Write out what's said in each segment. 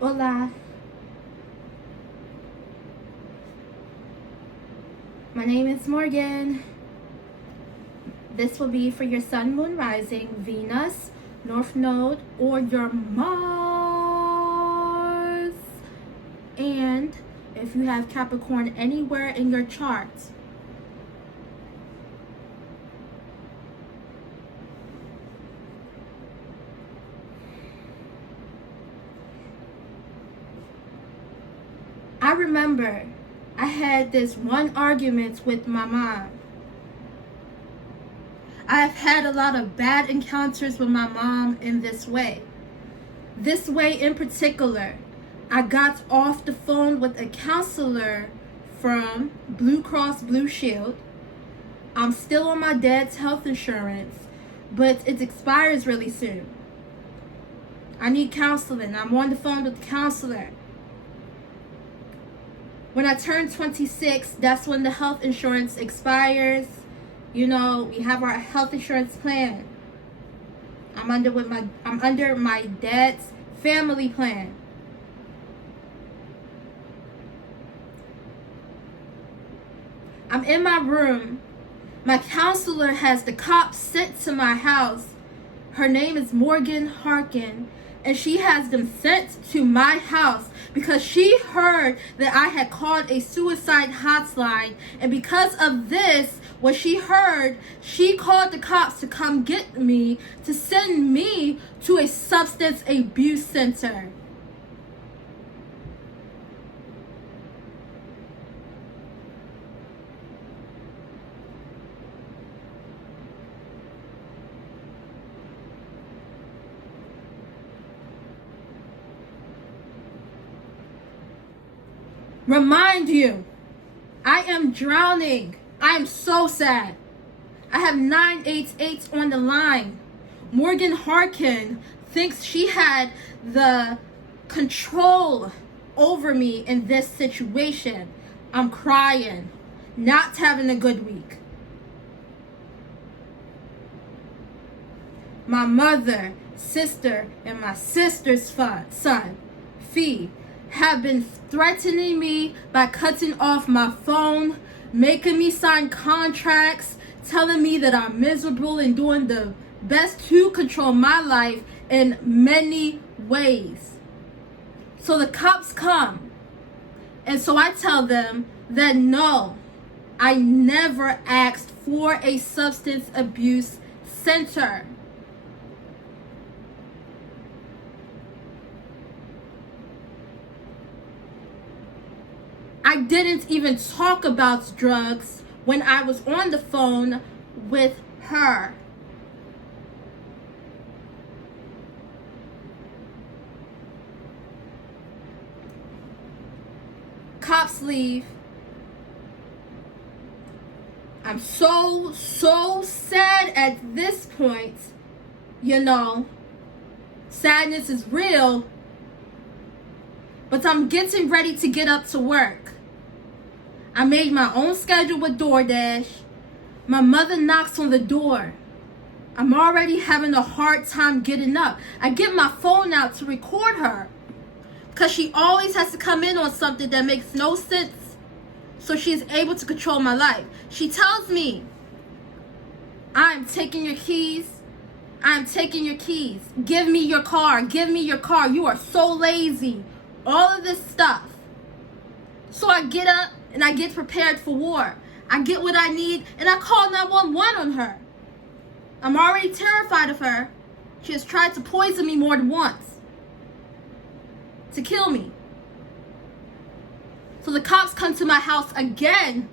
Hola. My name is Morgan. This will be for your Sun, Moon, Rising, Venus, North Node, or your Mars. And if you have Capricorn anywhere in your chart. I remember I had this one argument with my mom. I've had a lot of bad encounters with my mom in this way. This way in particular, I got off the phone with a counselor from Blue Cross Blue Shield. I'm still on my dad's health insurance, but it expires really soon. I need counseling. I'm on the phone with the counselor. When I turn 26, that's when the health insurance expires. You know, we have our health insurance plan. I'm under my dad's family plan. I'm in my room. My counselor has the cops sent to my house. Her name is Morgan Harkin. And she has them sent to my house because she heard that I had called a suicide hotline. And because of this, what she heard, she called the cops to come get me, to send me to a substance abuse center. Remind you, I am drowning. I am so sad. I have 988 on the line. Morgan Harkin thinks she had the control over me in this situation. I'm crying, not having a good week. My mother, sister, and my sister's son, Fee, have been threatening me by cutting off my phone, making me sign contracts, telling me that I'm miserable and doing the best to control my life in many ways. So the cops come, and so I tell them that no, I never asked for a substance abuse center. I didn't even talk about drugs when I was on the phone with her. Cops leave. I'm so sad at this point. You know, sadness is real. But I'm getting ready to get up to work. I made my own schedule with DoorDash. My mother knocks on the door. I'm already having a hard time getting up. I get my phone out to record her because she always has to come in on something that makes no sense so she's able to control my life. She tells me, I'm taking your keys. I'm taking your keys. Give me your car. Give me your car. You are so lazy. All of this stuff. So I get up and I get prepared for war. I get what I need and I call 911 on her. I'm already terrified of her. She has tried to poison me more than once. To kill me. So the cops come to my house again.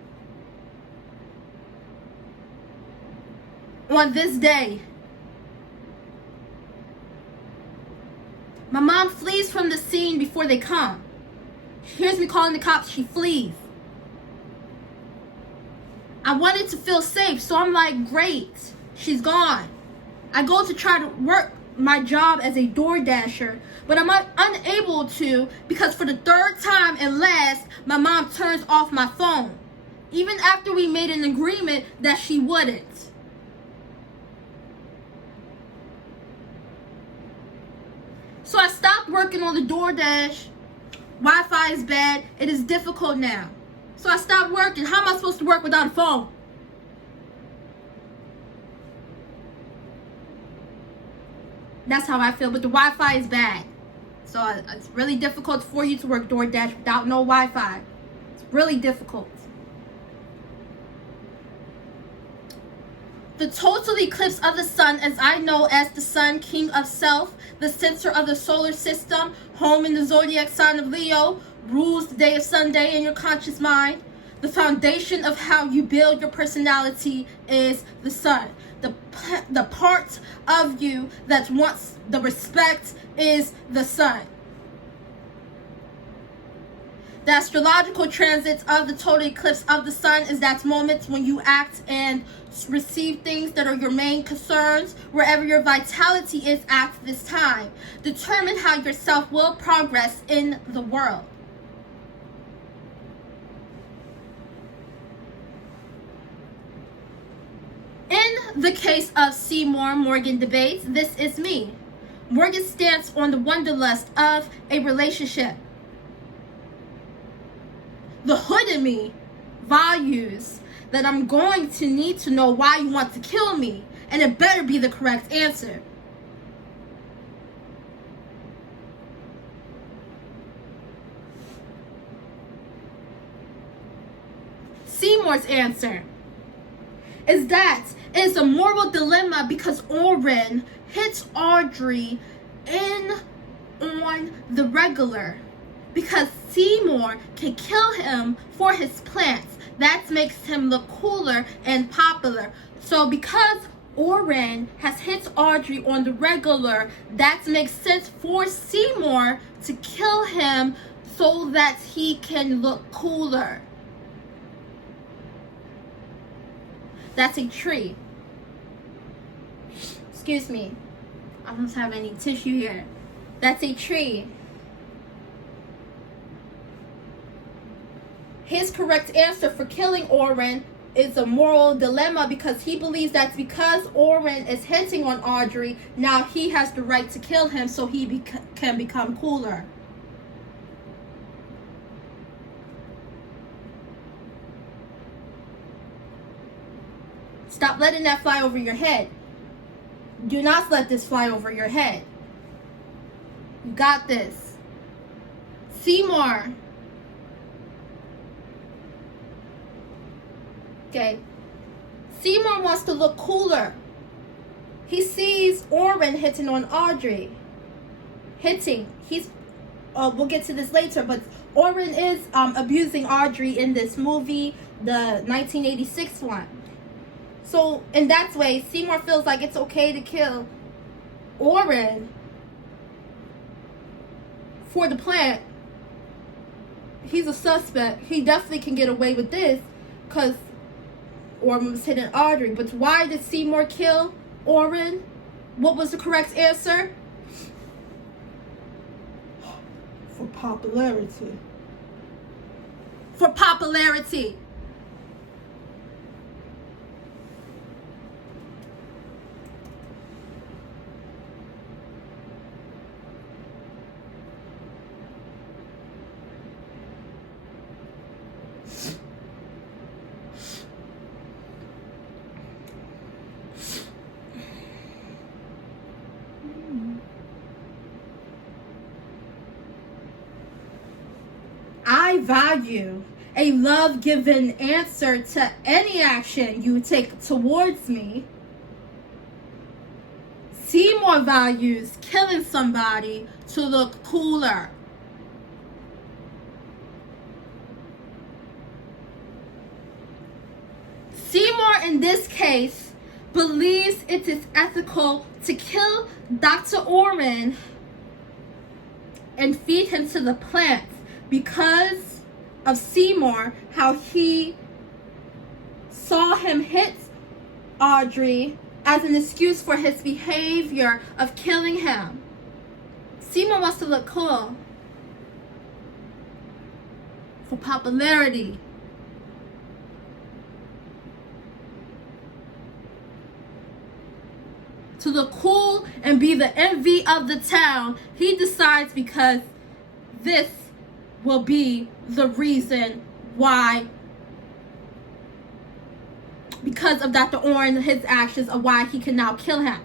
On this day. My mom flees from the scene before they come. She hears me calling the cops, she flees. I wanted to feel safe, so I'm like, great, she's gone. I go to try to work my job as a DoorDasher, but I'm unable to because for the third time and last, my mom turns off my phone. Even after we made an agreement that she wouldn't. So I stopped working on the DoorDash. Wi-Fi is bad. It is difficult now. So I stopped working. How am I supposed to work without a phone? That's how I feel. But the Wi-Fi is bad. So it's really difficult for you to work DoorDash without no Wi-Fi. It's really difficult. The total eclipse of the sun, as I know as the sun, king of self, the center of the solar system, home in the zodiac sign of Leo, rules the day of Sunday in your conscious mind. The foundation of how you build your personality is the sun. The part of you that wants the respect is the sun. The astrological transits of the total eclipse of the sun is that moment when you act and receive things that are your main concerns, wherever your vitality is at this time. Determine how yourself will progress in the world. In the case of Seymour Morgan debates, this is me. Morgan's stance on the wanderlust of a relationship. The hood in me values that I'm going to need to know why you want to kill me, and it better be the correct answer. Seymour's answer is that it's a moral dilemma because Oren hits Audrey in on the regular. Because Seymour can kill him for his plants. That makes him look cooler and popular. So because Oren has hit Audrey on the regular, that makes sense for Seymour to kill him so that he can look cooler. That's a tree. Excuse me. I don't have any tissue here. That's a tree. His correct answer for killing Oren is a moral dilemma because he believes that because Oren is hitting on Audrey, now he has the right to kill him so he can become cooler. Stop letting that fly over your head. Do not let this fly over your head. You got this. Seymour. Okay. Seymour wants to look cooler. He sees Oren hitting on Audrey. We'll get to this later, but Oren is abusing Audrey in this movie, the 1986 one. So in that way, Seymour feels like it's okay to kill Oren for the plant. He's a suspect. He definitely can get away with this because Oren was hitting Audrey. But why did Seymour kill Oren? What was the correct answer? For popularity. For popularity. I value a love-given answer to any action you take towards me. Seymour values killing somebody to look cooler. Seymour, in this case, believes it is ethical to kill Dr. Oren and feed him to the plants because of Seymour, how he saw him hit Audrey as an excuse for his behavior of killing him. Seymour wants to look cool for popularity. to look cool and be the envy of the town. He decides because this will be the reason why, because of Dr. Oren, his actions, of why he can now kill him.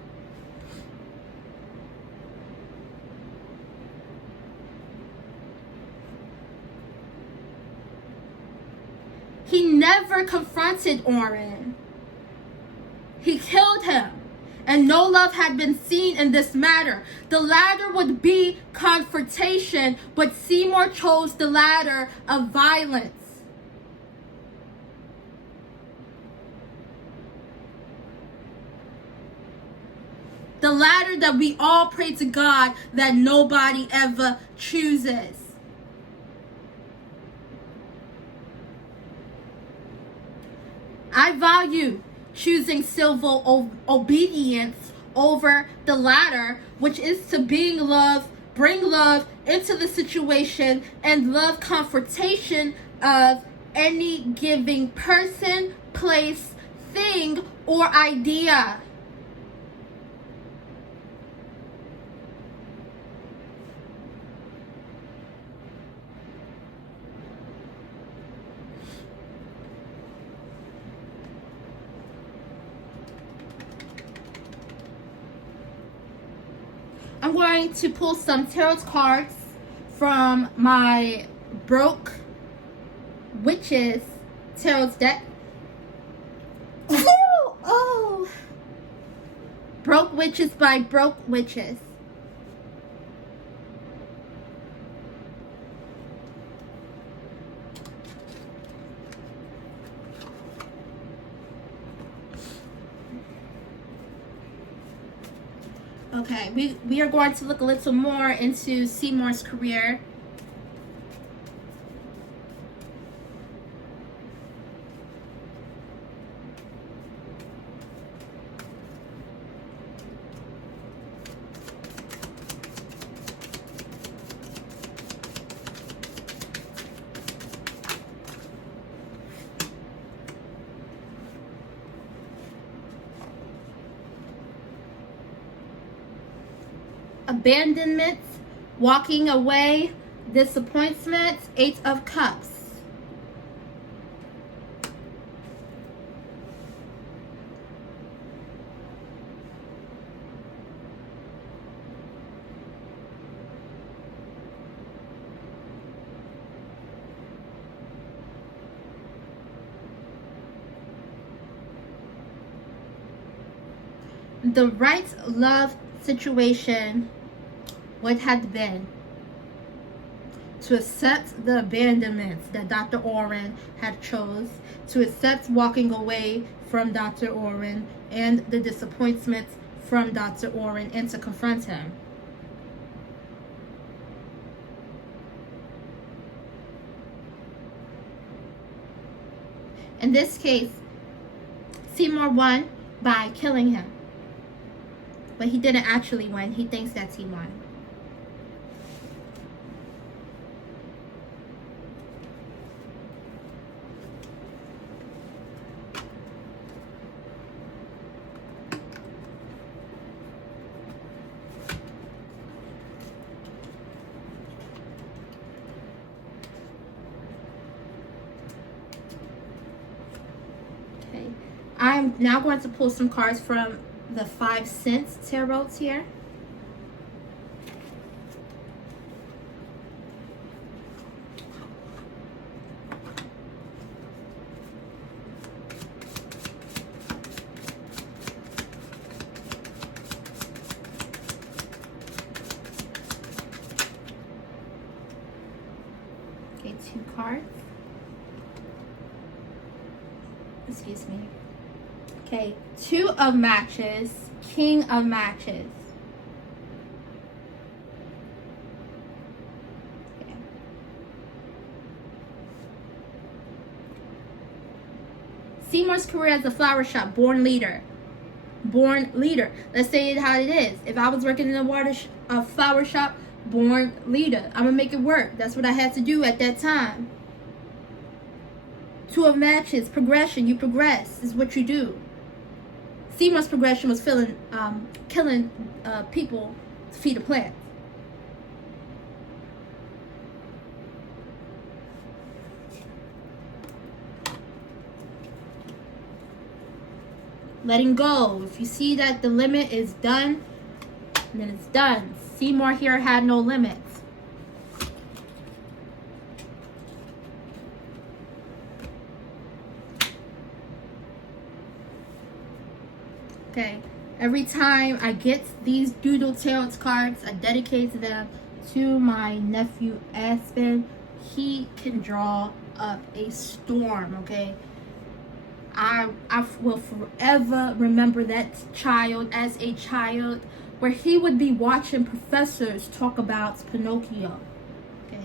He never confronted Oren. He killed him. And no love had been seen in this matter. The latter would be confrontation, but Seymour chose the latter of violence. The latter that we all pray to God that nobody ever chooses. I value choosing civil obedience over the latter, which is to bring love into the situation and love confrontation of any given person, place, thing, or idea. I'm going to pull some tarot cards from my Broke Witches tarot deck. Oh! Broke Witches by Broke Witches. Okay, we are going to look a little more into Seymour's career. Abandonment, walking away, disappointment, 8 of Cups. The right love situation would have been to accept the abandonment that Dr. Oren had chose, to accept walking away from Dr. Oren and the disappointment from Dr. Oren, and to confront him. In this case, Seymour won by killing him. But he didn't actually win. He thinks that he won. Okay. I'm now going to pull some cards from the 5 cents tarot here. Okay, 2 cards. Excuse me. Okay, 2 of matches, King of matches. Okay. Seymour's career as a flower shop, born leader. Born leader. Let's say it how it is. If I was working in a flower shop, born leader. I'm gonna make it work. That's what I had to do at that time. 2 of matches, progression. You progress is what you do. Seymour's progression was killing people to feed the plants. Letting go. If you see that the limit is done, then it's done. Seymour here had no limits. Okay. Every time I get these Doodle Tarot cards, I dedicate them to my nephew Aspen. He can draw up a storm, okay? I will forever remember that child as a child, where he would be watching professors talk about Pinocchio. Okay,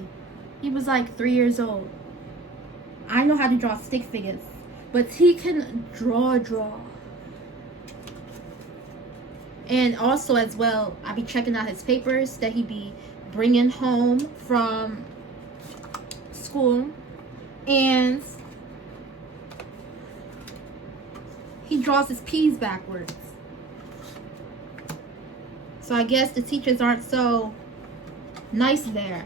he was like 3 years old. I know how to draw stick figures, but he can draw. And also as well, I be checking out his papers that he be bringing home from school, and he draws his P's backwards. So I guess the teachers aren't so nice there.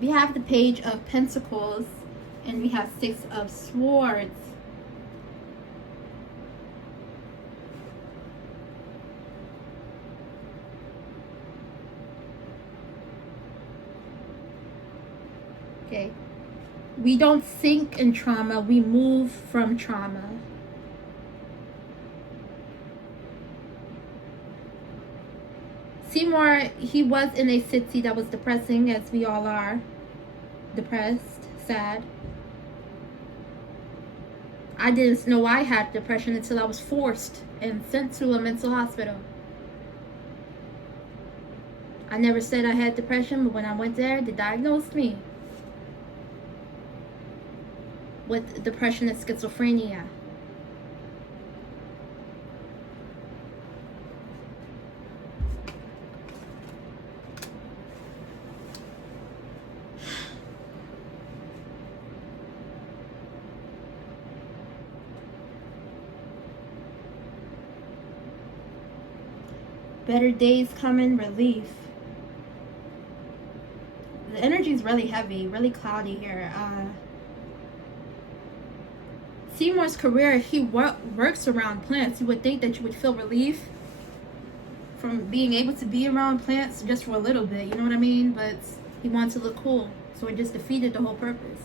We have the Page of Pentacles, and we have Six of Swords. Okay. We don't sink in trauma, we move from trauma. Seymour, he was in a city that was depressing, as we all are. Depressed, sad. I didn't know I had depression until I was forced and sent to a mental hospital. I never said I had depression, but when I went there, they diagnosed me with depression and schizophrenia. Better days coming, relief. The energy is really heavy, really cloudy here. Seymour's career, he works around plants. You would think that you would feel relief from being able to be around plants just for a little bit, you know what I mean? But he wants to look cool, so it just defeated the whole purpose.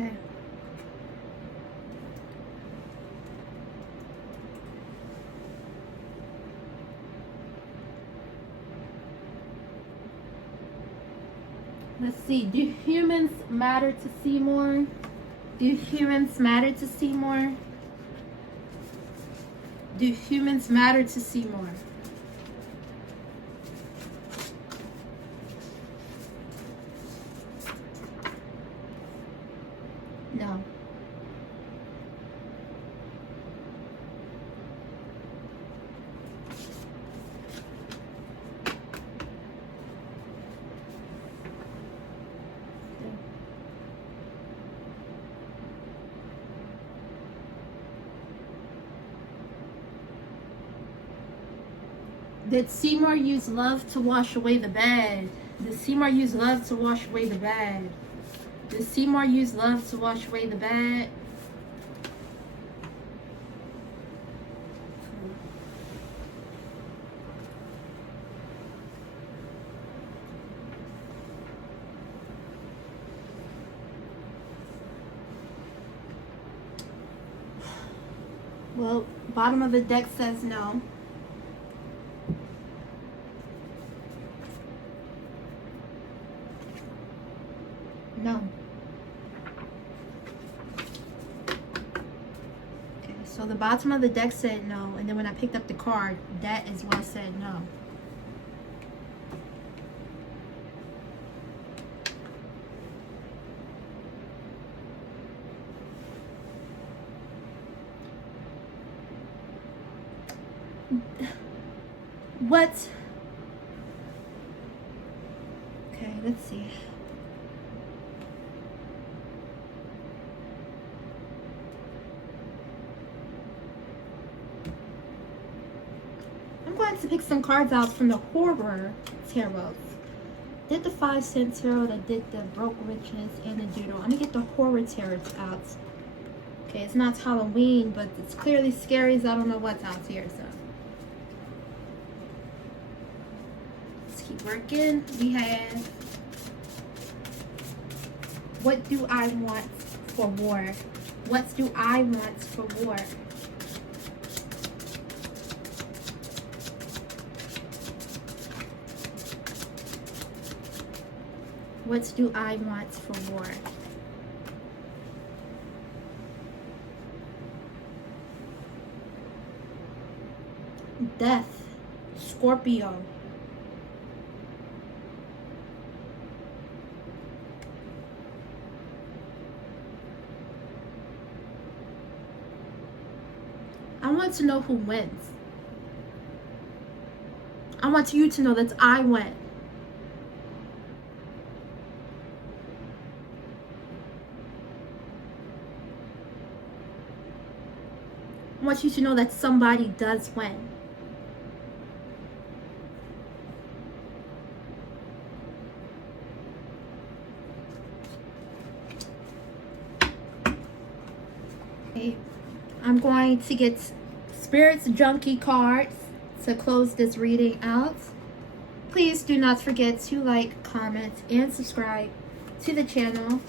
Okay. Let's see. Do humans matter to Seymour? Do humans matter to Seymour? Do humans matter to Seymour? No. Did Seymour use love to wash away the bad? Did Seymour use love to wash away the bad? Did Seymour use love to wash away the bad? Well, bottom of the deck says no. No. Okay, so the bottom of the deck said no, and then when I picked up the card, that is what said no. What? Okay, let's see. I'm going to pick some cards out from the horror tarot. Did the 5 cent tarot, I did the broke riches and the doodle. I'm gonna get the horror tarot out. Okay, it's not Halloween, but it's clearly scary, so I don't know what's out here, so. Keep working. We have, what do I want for war? What do I want for war? What do I want for war? Death. Scorpio. I want to know who wins. I want you to know that I win. I want you to know that somebody does win. Okay. I'm going to get Spirits Junkie cards to close this reading out. Please do not forget to like, comment, and subscribe to the channel.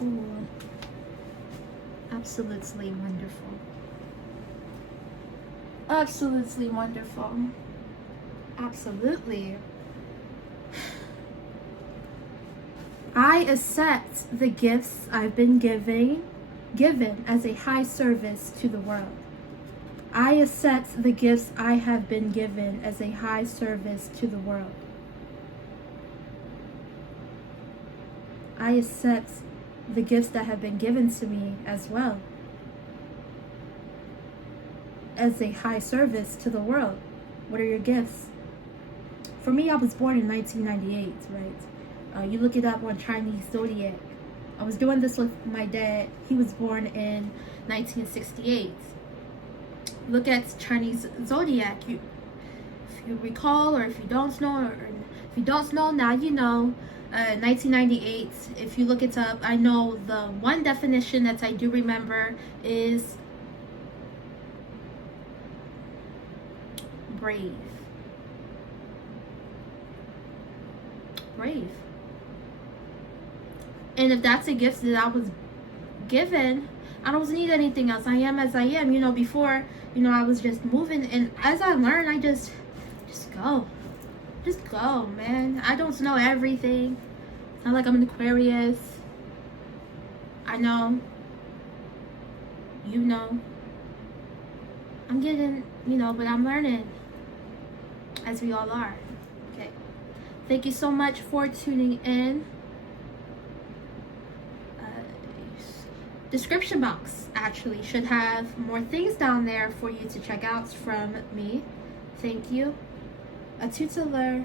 Ooh. Absolutely wonderful. Absolutely wonderful. Absolutely. I accept the gifts I've been given as a high service to the world. I accept the gifts I have been given as a high service to the world. I accept the gifts that have been given to me as well as a high service to the world. What are your gifts? For me, I was born in 1998, right? You look it up on Chinese zodiac. I was doing this with my dad. He was born in 1968. Look at Chinese zodiac. If you recall, or if you don't know, or if you don't know, now you know. 1998, if you look it up, I know the one definition that I do remember is brave. Brave. And if that's a gift that I was given, I don't need anything else. I am as I am. You know, before, you know, I was just moving, and as I learn, I just go. Just go, man. I don't know everything. It's not like I'm an Aquarius. I know. You know. I'm getting, you know, but I'm learning. As we all are. Okay. Thank you so much for tuning in. Description box actually should have more things down there for you to check out from me. Thank you. A tutelar.